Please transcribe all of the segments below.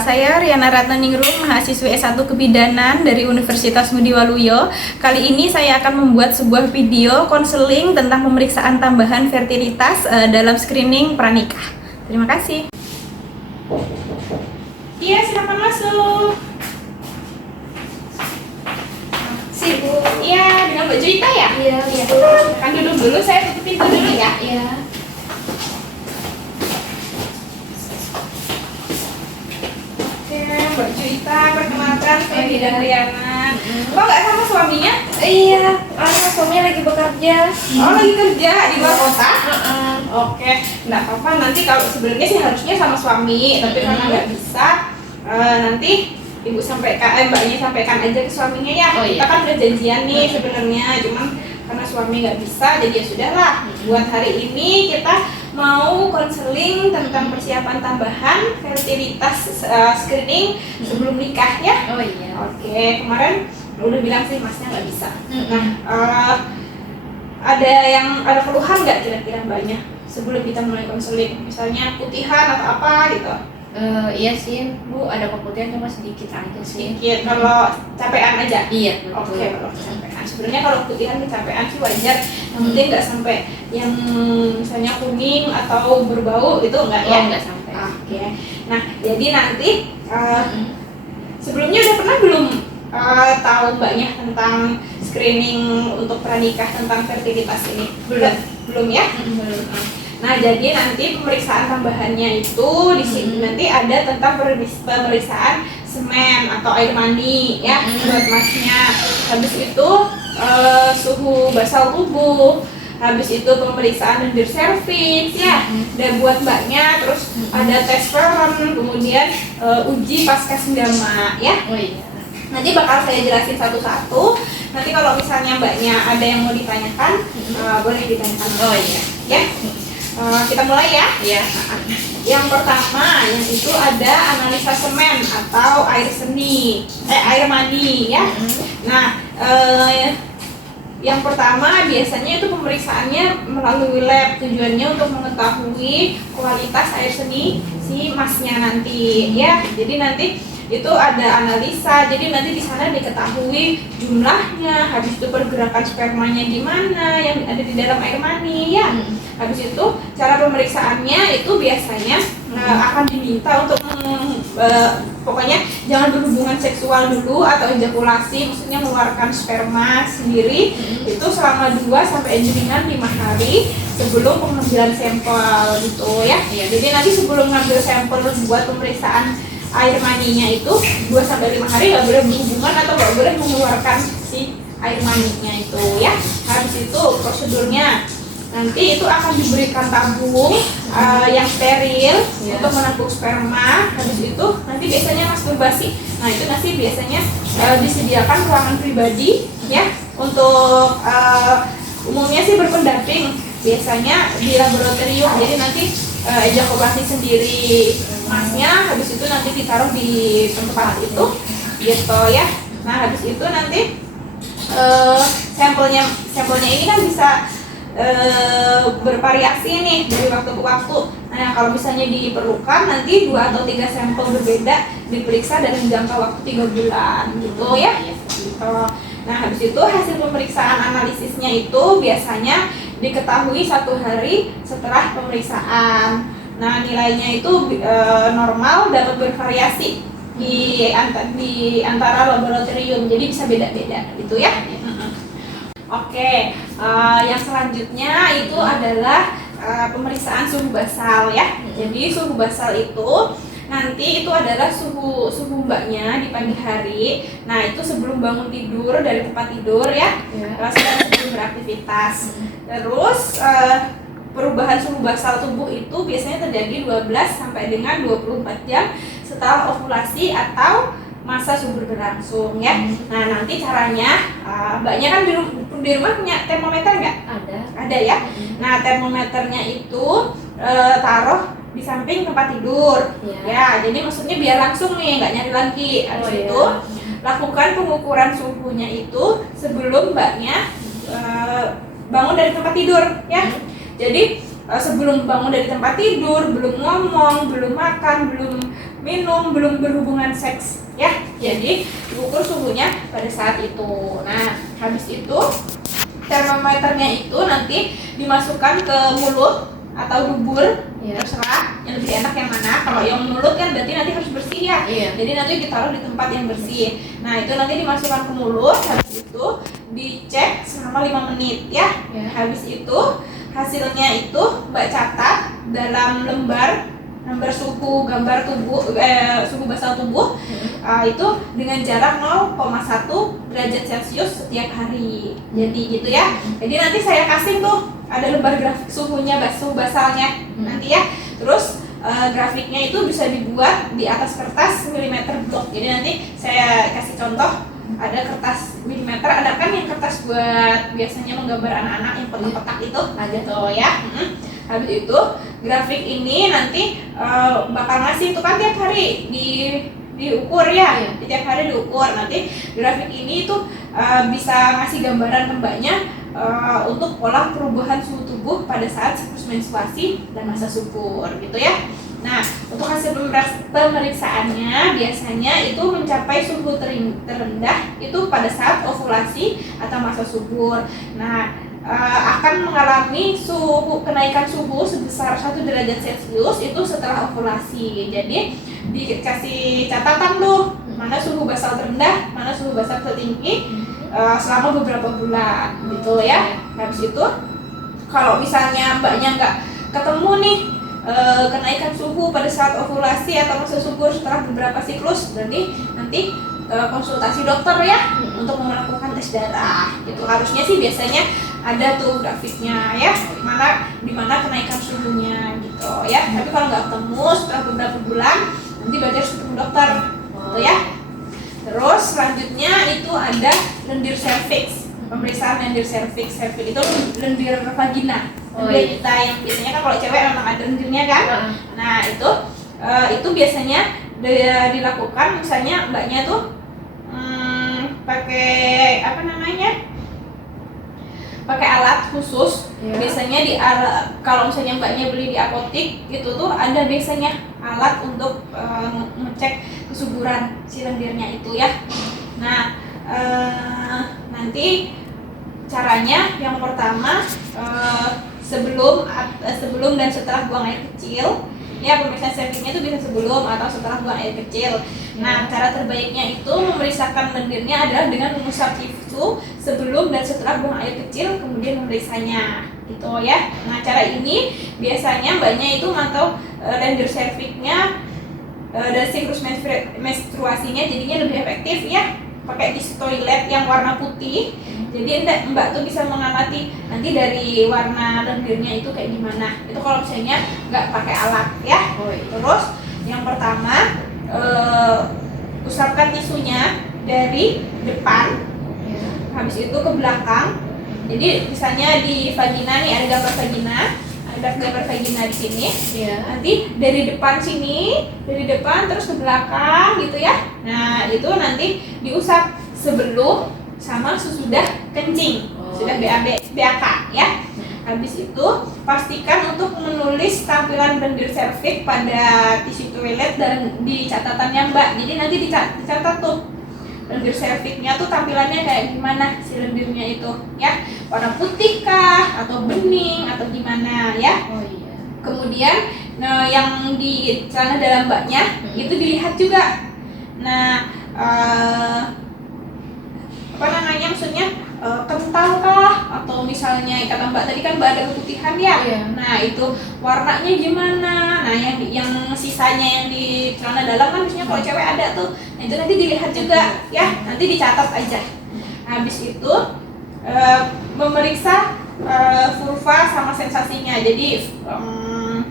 Saya Riana Ratnaningrum, mahasiswi S1 Kebidanan dari Universitas Ngudi Waluyo. Kali ini saya akan membuat sebuah video konseling tentang pemeriksaan tambahan fertilitas dalam screening pranikah. Terima kasih. Iya, silakan masuk. Sibuk. Iya, dengan Mbak Juita ya? Iya. Kan duduk dulu, saya tutup pintu dulu ya. Iya. Oke, Mbak Juita, perkenalkan saya Bidan Riana. Kok nggak sama suaminya? Iya. Suaminya lagi bekerja. Oh, lagi kerja di luar kota? Oke. Nggak apa-apa, nanti kalau sebenarnya sih harusnya sama suami, tapi karena nggak bisa, nanti ibu sampaikan, mbaknya sampaikan aja ke suaminya ya. Oh, iya. Kita kan udah janjian nih sebenarnya, cuman karena suami nggak bisa, jadi ya sudahlah. Buat hari ini kita mau konseling tentang persiapan tambahan fertilitas screening sebelum nikah ya. Oh iya. Oke, kemarin udah bilang sih masnya nggak bisa. Mm-mm. Nah, ada keluhan nggak kira-kira mbaknya sebelum kita mulai konseling? Misalnya putihan atau apa gitu? Iya sih, Bu, ada keputihan cuma sedikit aja sih. Sedikit. Kalau capean aja? Iya, betul. Oke, kalau kecapean. Sebenarnya kalau putihan kecapean sih wajar. Yang penting nggak sampai yang misalnya kuning atau berbau itu enggak ya? Oh, nggak sampai. Oke. Nah, jadi nanti sebelumnya udah pernah belum tahu mbaknya tentang screening untuk pranikah tentang fertilitas ini? Belum ya? Belum. Nah, jadi nanti pemeriksaan tambahannya itu di sini nanti ada tentang pemeriksaan semen atau air mani ya buat masnya. Habis itu suhu basal tubuh. Habis itu pemeriksaan lendir serviks ya. Dan buat mbaknya terus ada tes sperm, kemudian uji pasca senggama ya. Oh iya. Nanti bakal saya jelasin satu-satu. Nanti kalau misalnya mbaknya ada yang mau ditanyakan, boleh ditanyakan. Oh iya. Ya. Kita mulai ya. Iya. Yang pertama, yang itu ada analisa semen atau air mani ya. Nah, yang pertama biasanya itu pemeriksaannya melalui lab, tujuannya untuk mengetahui kualitas air seni si masnya nanti ya. Jadi nanti itu ada analisa, jadi nanti di sana diketahui jumlahnya, habis itu pergerakan spermanya gimana yang ada di dalam air mani ya. Habis itu cara pemeriksaannya itu biasanya akan diminta untuk pokoknya jangan berhubungan seksual dulu atau ejakulasi, maksudnya mengeluarkan sperma sendiri itu selama 2 sampai dengan 5 hari sebelum pengambilan sampel gitu ya. Jadi nanti sebelum ngambil sampel buat pemeriksaan air maninya itu 2 sampai 5 hari nggak boleh berhubungan atau nggak boleh mengeluarkan si air maninya itu ya. Habis itu prosedurnya nanti itu akan diberikan tabung yang steril untuk menampung sperma. Habis itu nanti biasanya masturbasi. Nah itu nanti biasanya disediakan ruangan pribadi ya untuk umumnya sih berpendamping biasanya di laboratorium. Jadi nanti ejakulasi sendiri masnya, habis itu nanti ditaruh di tempat itu gitu ya. Nah habis itu nanti sampelnya ini kan bisa bervariasi nih dari waktu ke waktu. Nah kalau misalnya diperlukan nanti 2 atau 3 sampel berbeda diperiksa dalam jangka waktu 3 bulan gitu ya. Gitu. Nah habis itu hasil pemeriksaan analisisnya itu biasanya diketahui 1 hari setelah pemeriksaan. Nah nilainya itu normal, dapat bervariasi di antara laboratorium, jadi bisa beda-beda gitu ya. Oke, yang selanjutnya itu adalah pemeriksaan suhu basal ya. Jadi suhu basal itu nanti itu adalah suhu mbaknya di pagi hari. Nah itu sebelum bangun tidur dari tempat tidur ya, sebelum beraktivitas. Terus perubahan suhu basal tubuh itu biasanya terjadi 12 sampai dengan 24 jam setelah ovulasi atau masa subur berlangsung ya. Nah nanti caranya, mbaknya kan di rumah punya termometer nggak? Ada ya. Nah termometernya itu taruh di samping tempat tidur ya. Jadi maksudnya biar langsung nih, nggak nyari lagi. Habis itu lakukan pengukuran suhunya itu sebelum mbaknya bangun dari tempat tidur ya. Jadi sebelum bangun dari tempat tidur, belum ngomong, belum makan, belum minum, belum berhubungan seks ya. Jadi diukur suhunya pada saat itu. Nah, habis itu termometernya itu nanti dimasukkan ke mulut atau dubur, terserah yang lebih enak yang mana. Kalau yang mulut kan berarti nanti harus bersih ya. Jadi nanti ditaruh di tempat yang bersih. Nah, itu nanti dimasukkan ke mulut, habis itu dicek selama 5 menit ya. Habis itu hasilnya itu Mbak catat dalam lembar suhu gambar tubuh, suhu basal tubuh itu dengan jarak 0,1 derajat Celcius setiap hari. Jadi gitu ya. Jadi nanti saya kasih tuh ada lembar grafik suhunya, suhu basalnya nanti ya. Terus grafiknya itu bisa dibuat di atas kertas milimeter blok. Jadi nanti saya kasih contoh, ada kertas milimeter, ada kan yang kertas buat biasanya menggambar anak-anak yang kotak-kotak itu ada tuh ya. Habis itu grafik ini nanti bakal ngasih itu kan tiap hari diukur ya, tiap hari diukur. Nanti grafik ini itu bisa ngasih gambaran ke mbaknya untuk pola perubahan suhu tubuh pada saat siklus menstruasi dan masa subur gitu ya. Nah, untuk hasil pemeriksaannya biasanya itu mencapai suhu terendah itu pada saat ovulasi atau masa subur. Nah, akan mengalami kenaikan suhu sebesar 1 derajat Celcius itu setelah ovulasi. Jadi dikasih catatan tuh mana suhu basal terendah, mana suhu basal tertinggi selama beberapa bulan gitu ya. Habis itu kalau misalnya mbaknya nggak ketemu nih kenaikan suhu pada saat ovulasi atau masa subur setelah beberapa siklus, berarti nanti konsultasi dokter ya untuk melakukan tes darah gitu. Harusnya sih biasanya ada tuh grafiknya ya, di mana kenaikan suhunya gitu ya. Tapi kalau nggak ketemu setelah beberapa bulan, nanti berarti harus ketemu dokter gitu ya. Terus selanjutnya itu ada lendir cervix, pemeriksaan lendir cervix. Cervix itu lendir vagina. Lendir kita yang biasanya kan kalau cewek memang ada lendirnya kan. Nah itu biasanya dilakukan misalnya mbaknya tuh pakai pakai alat khusus. Biasanya kalau misalnya mbaknya beli di apotik itu tuh ada biasanya alat untuk ngecek kesuburan si lendirnya itu ya. Nah nanti caranya yang pertama sebelum dan setelah buang air kecil ya. Pemeriksaan cervixnya itu bisa sebelum atau setelah buang air kecil. Nah, cara terbaiknya itu memeriksakan lendirnya adalah dengan mengusap tisu sebelum dan setelah buang air kecil, kemudian memeriksanya gitu ya. Nah, cara ini biasanya mbaknya itu mantau lendir cervixnya dan siklus menstruasinya jadinya lebih efektif ya, pakai tisu toilet yang warna putih. Jadi mbak tuh bisa mengamati nanti dari warna lendirnya itu kayak gimana. Itu kalau misalnya nggak pakai alat ya. Terus yang pertama usapkan tisunya dari depan, habis itu ke belakang. Jadi misalnya di vagina nih ada gambar vagina, di sini. Nanti dari depan sini, dari depan terus ke belakang gitu ya. Nah itu nanti diusap sebelum sama sesudah kencing, sudah BAK ya. Habis itu pastikan untuk menulis tampilan lendir cervix pada tisu toilet dan di catatannya mbak. Jadi nanti dicatat tuh lendir cervixnya tuh tampilannya kayak gimana si lendirnya itu ya, warna putih kah atau bening atau gimana ya. Kemudian yang di celana dalam mbaknya itu dilihat juga. Nah maksudnya kental kah, atau misalnya kata mbak tadi kan mbak ada keputihan ya. Nah itu warnanya gimana. Nah yang sisanya yang di celana dalam kan biasanya kalau cewek ada tuh. Nah itu nanti dilihat juga ya, nanti dicatat aja. Habis itu memeriksa vulva sama sensasinya. Jadi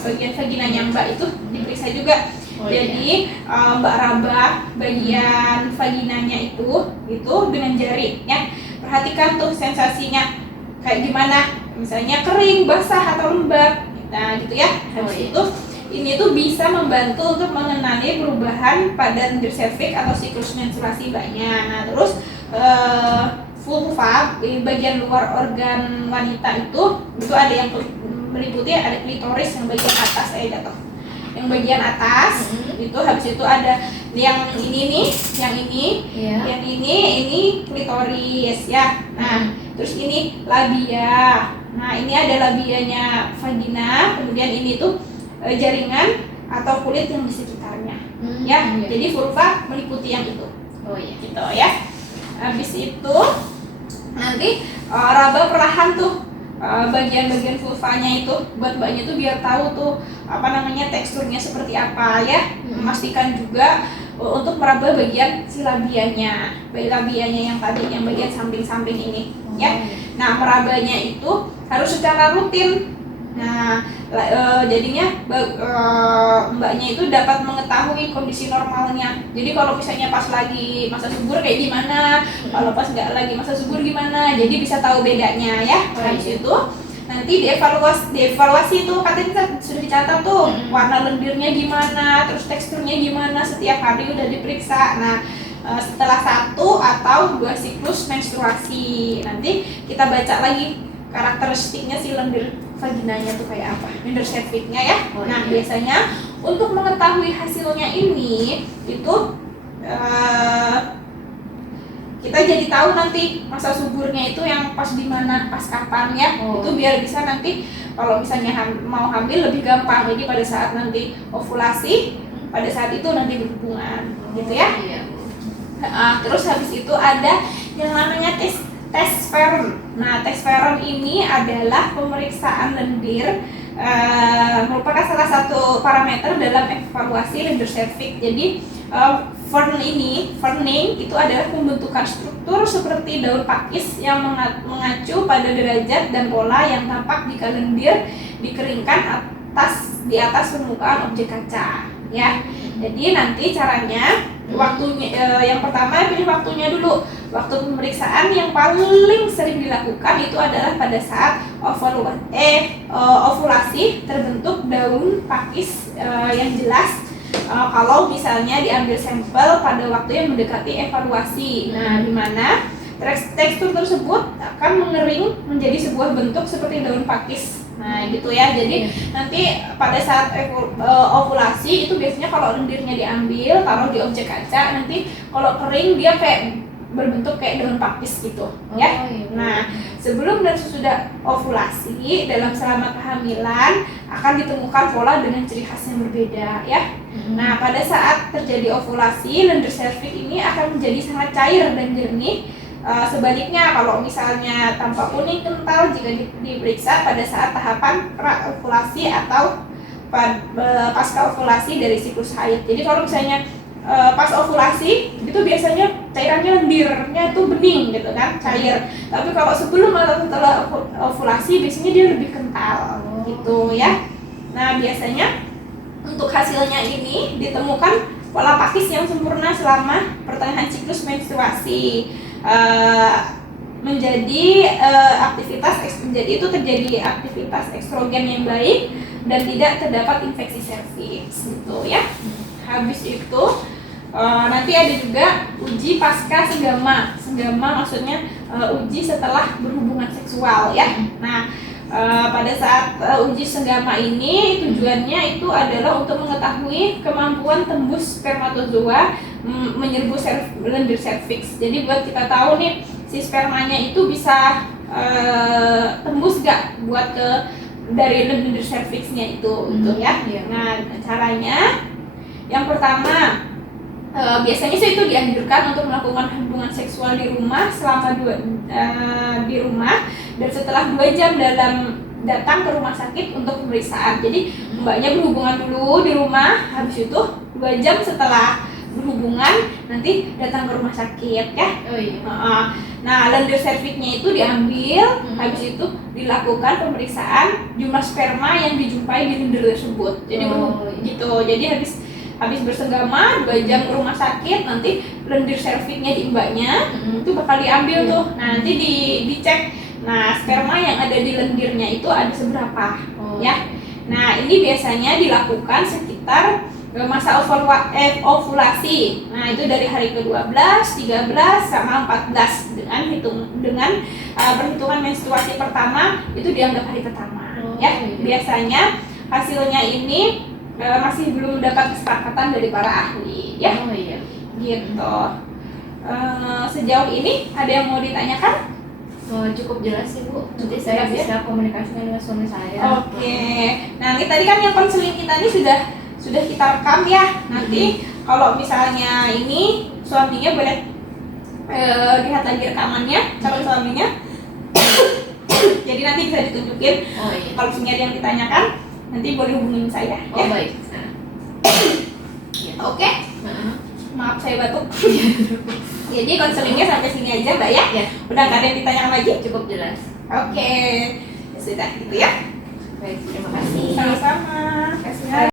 bagian vaginanya mbak itu diperiksa juga. Jadi mbak raba bagian vaginanya itu dengan jari ya. Perhatikan tuh sensasinya kayak gimana, misalnya kering, basah atau lembab. Nah gitu ya. Habis itu ini tuh bisa membantu untuk mengenali perubahan pada lendir cervix atau siklus menstruasi mbaknya. Nah terus vulva bagian luar organ wanita itu ada yang meliputi ada klitoris yang bagian atas jatuh. Yang bagian atas itu habis itu ada yang ini nih, yang ini, Iya. yang ini klitoris ya. Nah, terus ini labia. Nah, ini ada labianya vagina, kemudian ini tuh jaringan atau kulit yang di sekitarnya. Ya, Iya. jadi vulva meliputi yang itu. Oh iya. Gitu ya. Habis itu nanti raba perlahan tuh bagian-bagian vulvanya itu buat mbaknya tuh biar tahu tuh teksturnya seperti apa ya. Memastikan juga untuk meraba bagian si labianya yang tadi yang bagian samping-samping ini ya. Nah, merabanya itu harus secara rutin. Nah, jadinya mbaknya itu dapat mengetahui kondisi normalnya. Jadi kalau misalnya pas lagi masa subur kayak gimana, kalau pas nggak lagi masa subur gimana, jadi bisa tahu bedanya ya. Habis itu nanti dievaluasi itu katanya sudah dicatat tuh warna lendirnya gimana, terus teksturnya gimana, setiap hari udah diperiksa. Nah, setelah 1 atau 2 siklus menstruasi nanti kita baca lagi karakteristiknya si lendir vaginanya tuh kayak apa, lendir cervixnya ya. Nah, biasanya untuk mengetahui hasilnya ini itu kita jadi tahu nanti masa suburnya itu yang pas di mana, pas kapan ya. Itu biar bisa nanti kalau misalnya mau hamil lebih gampang. Jadi pada saat nanti ovulasi, pada saat itu nanti berhubungan gitu ya. Terus habis itu ada yang namanya tes sperm. Nah, tes sperm ini adalah pemeriksaan lendir, merupakan salah satu parameter dalam evaluasi lendir cervix. Jadi Ferning itu adalah pembentukan struktur seperti daun pakis yang mengacu pada derajat dan pola yang tampak jika lendir dikeringkan di atas permukaan objek kaca ya. Jadi nanti caranya waktunya yang pertama pilih waktunya dulu. Waktu pemeriksaan yang paling sering dilakukan itu adalah pada saat ovulasi terbentuk daun pakis yang jelas. Kalau misalnya diambil sampel pada waktu yang mendekati evaluasi. Nah, di mana tekstur tersebut akan mengering menjadi sebuah bentuk seperti daun pakis. Nah, gitu ya. Jadi nanti pada saat ovulasi itu biasanya kalau lendirnya diambil, taruh di objek kaca, nanti kalau kering dia kayak berbentuk kayak daun pakis gitu ya. Nah, sebelum dan sesudah ovulasi dalam selama kehamilan akan ditemukan pola dengan ciri khas yang berbeda ya. Nah, pada saat terjadi ovulasi, lendir cervix ini akan menjadi sangat cair dan jernih. Sebaliknya kalau misalnya tampak kuning kental jika diperiksa pada saat tahapan pra-ovulasi atau pasca ovulasi dari siklus haid. Jadi kalau misalnya pas ovulasi itu biasanya cairannya lendirnya itu bening gitu kan, cair. Tapi kalau sebelum atau setelah ovulasi biasanya dia lebih kental gitu ya. Nah, biasanya untuk hasilnya ini ditemukan pola pakis yang sempurna selama pertengahan siklus menstruasi. Jadi itu terjadi aktivitas estrogen yang baik dan tidak terdapat infeksi serviks gitu ya. Habis itu nanti ada juga uji pasca senggama. Senggama maksudnya uji setelah berhubungan seksual ya. Nah, pada saat uji senggama ini tujuannya itu adalah untuk mengetahui kemampuan tembus spermatozoa menyerbu lendir cervix. Jadi buat kita tahu nih si spermanya itu bisa tembus gak buat dari lendir cervixnya itu gitu ya. Nah, caranya yang pertama biasanya sih itu dianjurkan untuk melakukan hubungan seksual di rumah selama di rumah dan setelah 2 jam datang ke rumah sakit untuk pemeriksaan. Jadi mbaknya berhubungan dulu di rumah, habis itu 2 jam setelah berhubungan nanti datang ke rumah sakit ya. Nah, lendir cervixnya itu diambil, habis itu dilakukan pemeriksaan jumlah sperma yang dijumpai di lendir tersebut. Jadi gitu. Jadi habis bersenggama 2 jam ke rumah sakit, nanti lendir cervixnya di mbaknya itu bakal diambil tuh. Nah, nanti dicek. Nah, sperma yang ada di lendirnya itu ada seberapa ya. Nah, ini biasanya dilakukan sekitar masa ovulasi. Nah, itu dari hari ke-12, 13 sama 14 dengan perhitungan menstruasi pertama itu dianggap hari pertama. ya. iya. Biasanya hasilnya ini masih belum dapat kesepakatan dari para ahli ya. Oh iya. Gitu. Sejauh ini ada yang mau ditanyakan? Oh, cukup jelas sih Bu. Nanti Cukup saya jelas, ya? bisa komunikasikan dengan suami saya. Oke. Nah, ini tadi kan yang konseling kita ini sudah kita rekam ya. Nanti kalau misalnya ini suaminya boleh lihat lagi rekamannya, calon suaminya. Jadi nanti bisa ditunjukin. Oh iya. Kalau misalnya ada yang ditanyakan, nanti boleh hubungin saya. Oh Ya. baik. Nah. Oke. Heeh. Maaf saya batuk. Jadi konselingnya sampai sini aja Mbak ya. Ya, Udah nggak ada yang ditanyakan lagi? cukup jelas. Oke. Ya sudah gitu ya. Baik, terima kasih. Sama-sama. Kasih.